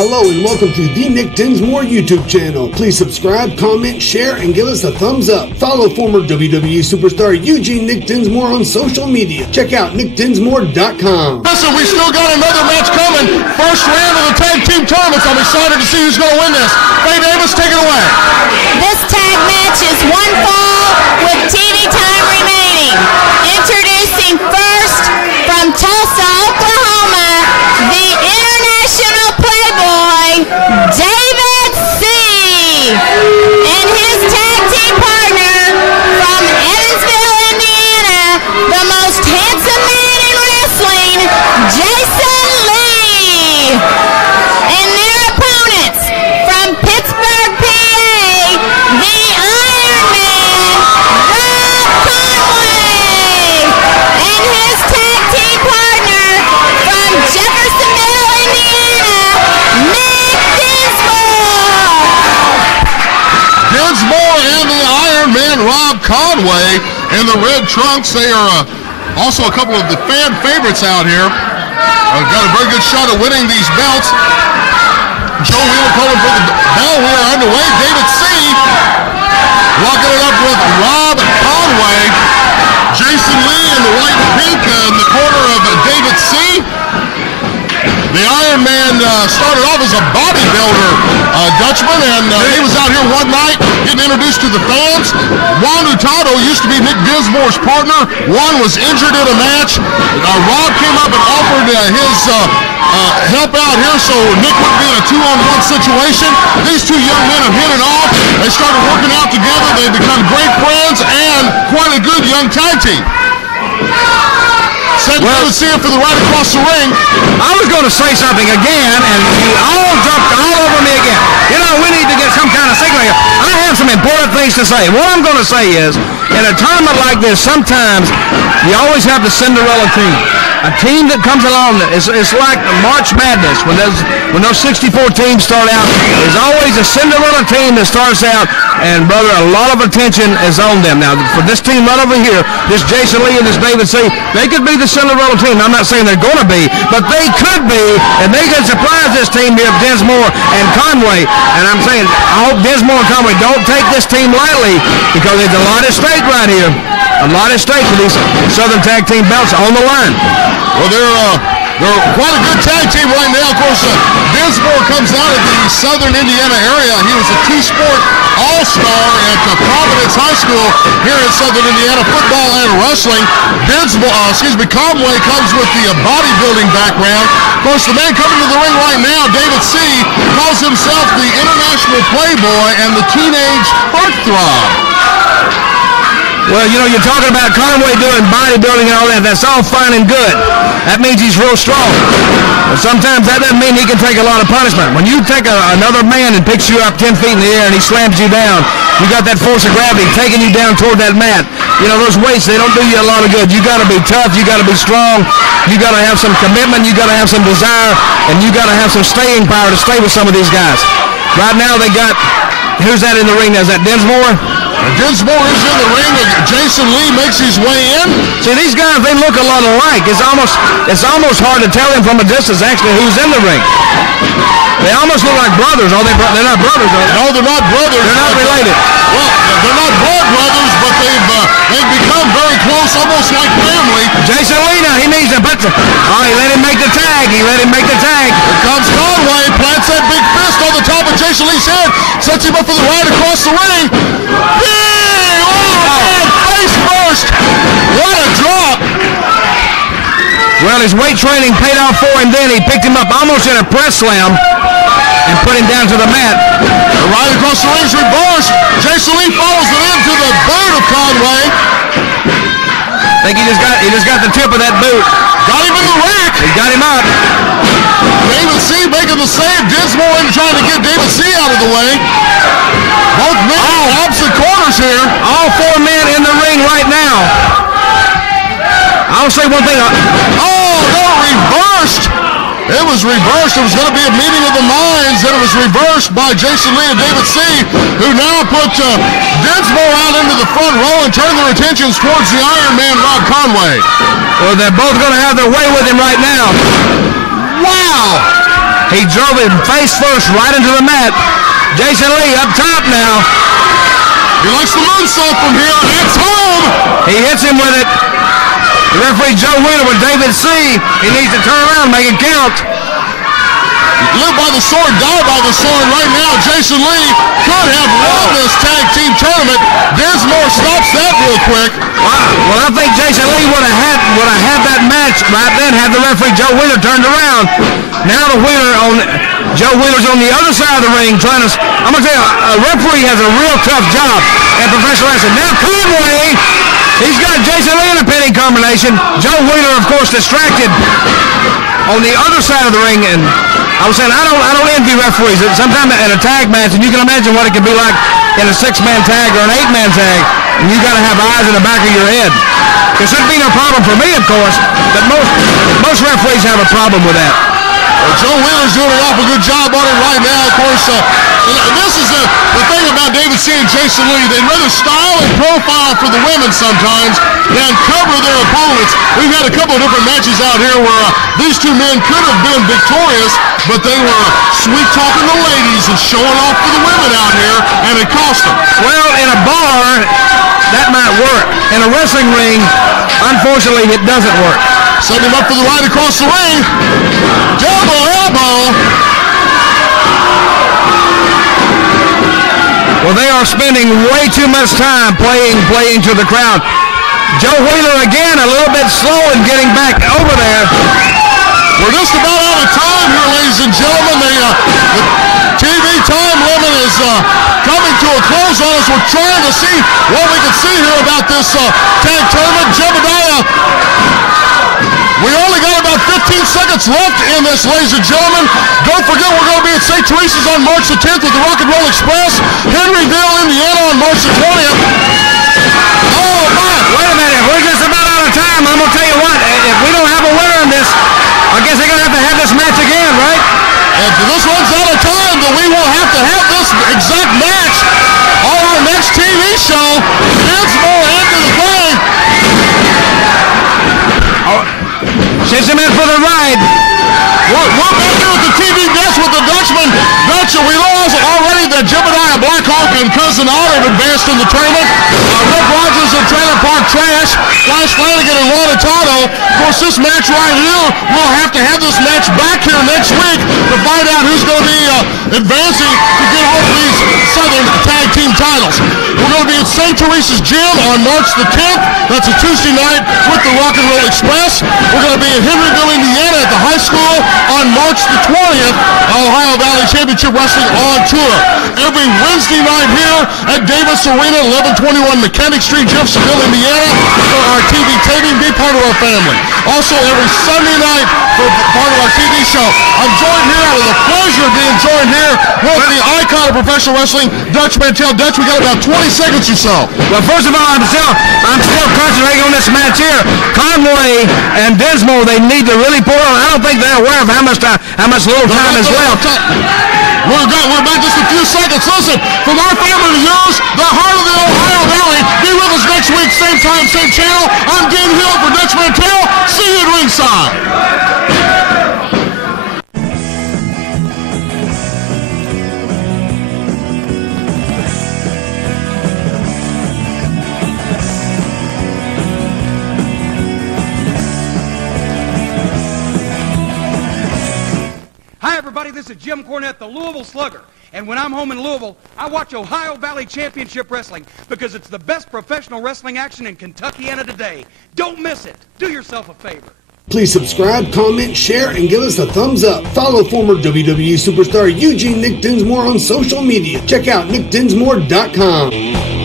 Hello and welcome to the Nick Dinsmore YouTube channel. Please subscribe, comment, share, and give us a thumbs up. Follow former WWE superstar Eugene Nick Dinsmore on social media. Check out nickdinsmore.com. Listen, we still got another match coming. First round of the tag team tournaments. I'm excited to see who's going to win this. Faye Davis, take it away. This tag match is one fall with TV time remaining. Introducing first from Tulsa, Oklahoma, the international playboy, David C. And his tag team partner from Evansville, Indiana, the most handsome man in wrestling, Jason Lee. And their opponents from Pittsburgh, PA, the Ironman, Rob Conway. And his tag team partner from Jeffersonville, Indiana, Nick Dinsmore. Dinsmore and the Ironman Rob Conway in the red trunks. They are also a couple of the fan favorites out here. Got a very good shot at winning these belts. Joe Wheeler calling for the bell. We are underway. David C. locking it up with Rob Conway. Jason Lee in the white and pink in the corner of David C. The Ironman started off as a bodybuilder, Dutchman, and he was out here one night getting introduced to the fans. Juan Hurtado used to be Nick Dinsmore's partner. Juan was injured in a match. Rob came up and offered his help out here so Nick would be in a 2-on-1 situation. These two young men have hit it off. They started working out together. They've become great friends and quite a good young tag team. Said well, to see it for the right across the ring. I was going to say something again, and you all jumped all over me again. You know, we need to get some kind of signal here. I have some important things to say. What I'm going to say is, in a tournament like this, sometimes you always have the Cinderella team. A team that comes along, it's like March Madness. When those 64 teams start out, there's always a Cinderella team that starts out, and brother, a lot of attention is on them. Now, for this team right over here, this Jason Lee and this David C., they could be the Cinderella team. I'm not saying they're going to be, but they could be, and they could surprise this team here of Dinsmore and Conway. And I'm saying, I hope Dinsmore and Conway don't take this team lightly, because there's a lot at stake right here. A lot at stake for these Southern Tag Team belts on the line. Well, they're quite a good tag team right now. Of course, Dinsmore comes out of the Southern Indiana area. He was a two-sport all-star at Providence High School here in Southern Indiana, football and wrestling. Conway comes with the bodybuilding background. Of course, the man coming to the ring right now, David C., calls himself the International Playboy and the Teenage Heartthrob. Well, you know, you're talking about Conway doing bodybuilding and all that. That's all fine and good. That means he's real strong. But sometimes that doesn't mean he can take a lot of punishment. When you take another man and picks you up 10 feet in the air and he slams you down, you got that force of gravity taking you down toward that mat. You know, those weights, they don't do you a lot of good. You got to be tough. You got to be strong. You got to have some commitment. You got to have some desire. And you got to have some staying power to stay with some of these guys. Right now they got, who's that in the ring now? Is that Dinsmore? Dinsmore is in the ring. Jason Lee makes his way in. See, these guys, they look a lot alike. It's almost hard to tell them from a distance actually who's in the ring. They almost look like brothers. They're not brothers, are they? No, they're not brothers. They're not related. Well, they're not blood brothers, but they've become very close, almost like family. Jason Lee now, he needs to put he let him make the tag. Here comes Conway, plants that big fist on the top of Jason Lee's head, sets him up for the right across the ring. Big! Man, face first. What a drop. Well, his weight training paid off for him then. He picked him up almost in a press slam and put him down to the mat. Right across the ring's reversed. Jason Lee follows it into the boot of Conway. I think he just got the tip of that boot. Got him in the rack. He got him up. David C. making the save. Dinsmore in trying to get David C. out of the way. Both men opposite corners here. All four men in the ring right now. I'll say one thing. Reversed. It was reversed. It was going to be a meeting of the minds, and it was reversed by Jason Lee and David C., who now put Dinsmore out into the front row and turned their attentions towards the Ironman Rob Conway. Well, they're both going to have their way with him right now. Wow! He drove him face first right into the mat. Jason Lee up top now. He likes the moonsault from here. It's home. He hits him with it. The referee Joe Wheeler with David C. He needs to turn around, make it count. Live by the sword, die by the sword. Right now, Jason Lee could have won this tag team tournament. Dinsmore stops that real quick. Well, I think Jason Lee would have had that match right then had the referee Joe Wheeler turned around. Now Joe Wheeler's on the other side of the ring trying to. I'm gonna tell you, a referee has a real tough job at professional wrestling. Now Conway, he's got Jason Lee in a pinning combination. Joe Wheeler, of course, distracted on the other side of the ring, and I was saying I don't envy referees. Sometimes in a tag match, and you can imagine what it can be like in a 6-man tag or an 8-man tag, and you got to have eyes in the back of your head. There shouldn't be no problem for me, of course, but most referees have a problem with that. Well, Joe Wheeler's doing an awful good job on it right now. Of course, this is the thing about David C. and Jason Lee. They'd rather style and profile for the women sometimes than cover their opponents. We've had a couple of different matches out here where these two men could have been victorious, but they were sweet-talking the ladies and showing off for the women out here, and it cost them. Well, in a bar, that might work. In a wrestling ring, unfortunately, it doesn't work. Setting him up for the right across the ring. Double elbow. Well, they are spending way too much time playing to the crowd. Joe Wheeler again a little bit slow in getting back over there. We're just about out of time here, ladies and gentlemen. The TV time limit is coming to a close on us. We're trying to see what we can see here about this tag tournament. Jebediah. We only got about 15 seconds left in this, ladies and gentlemen. Don't forget, we're going to be at St. Teresa's on March the 10th with the Rock and Roll Express. Henryville, Indiana on March the 20th. Oh, my. Wait a minute. We're just about out of time. I'm going to tell you what. If we don't have a winner in this, I guess they're going to have this match again, right? If this one's out of time, then we will have to have this exact match on our next TV show. Dinsmore into the play. Sends him in for the ride. We're back here at the TV desk with the Dutchman. We lost already that Jebediah Blackhawk and Cousin Otter have advanced in the tournament. Rick Rogers and Trailer Park Trash, Flash Flanagan and Ron Atano. Of course, this match right here, we'll have to have this match back here next week to find out who's going to be advancing to get hold of these Southern Tag Team titles. We're going to be at St. Teresa's Gym on March the 10th. That's a Tuesday night with the Rock and Roll Express. We're going to be in Henryville, Indiana at the high school on March the 20th. Ohio Valley Championship Wrestling on tour. Every Wednesday night here at Davis Arena, 1121 Mechanic Street, Jeffersonville, Indiana, for our TV taping. Be part of our family. Also, every Sunday night for part of our TV show. I'm joined here out of the pleasure of being joined here with the icon of professional wrestling, Dutch Mantell. Dutch, we got about 20 seconds or so. Well, first of all, I'm still concentrating on this match here. Conway and Dinsmore, they need to really pour on. I don't think they're aware of how much little time is left. We're back just a few seconds. Listen, from our family to yours, the heart of the Ohio Valley. Be with us next week, same time, same channel. I'm Dean Hill for Dutch Mantell. See you at ringside. Hi, everybody. This is Jim Cornette, the Louisville Slugger. And when I'm home in Louisville, I watch Ohio Valley Championship Wrestling because it's the best professional wrestling action in Kentuckiana today. Don't miss it. Do yourself a favor. Please subscribe, comment, share, and give us a thumbs up. Follow former WWE superstar Eugene Nick Dinsmore on social media. Check out nickdinsmore.com.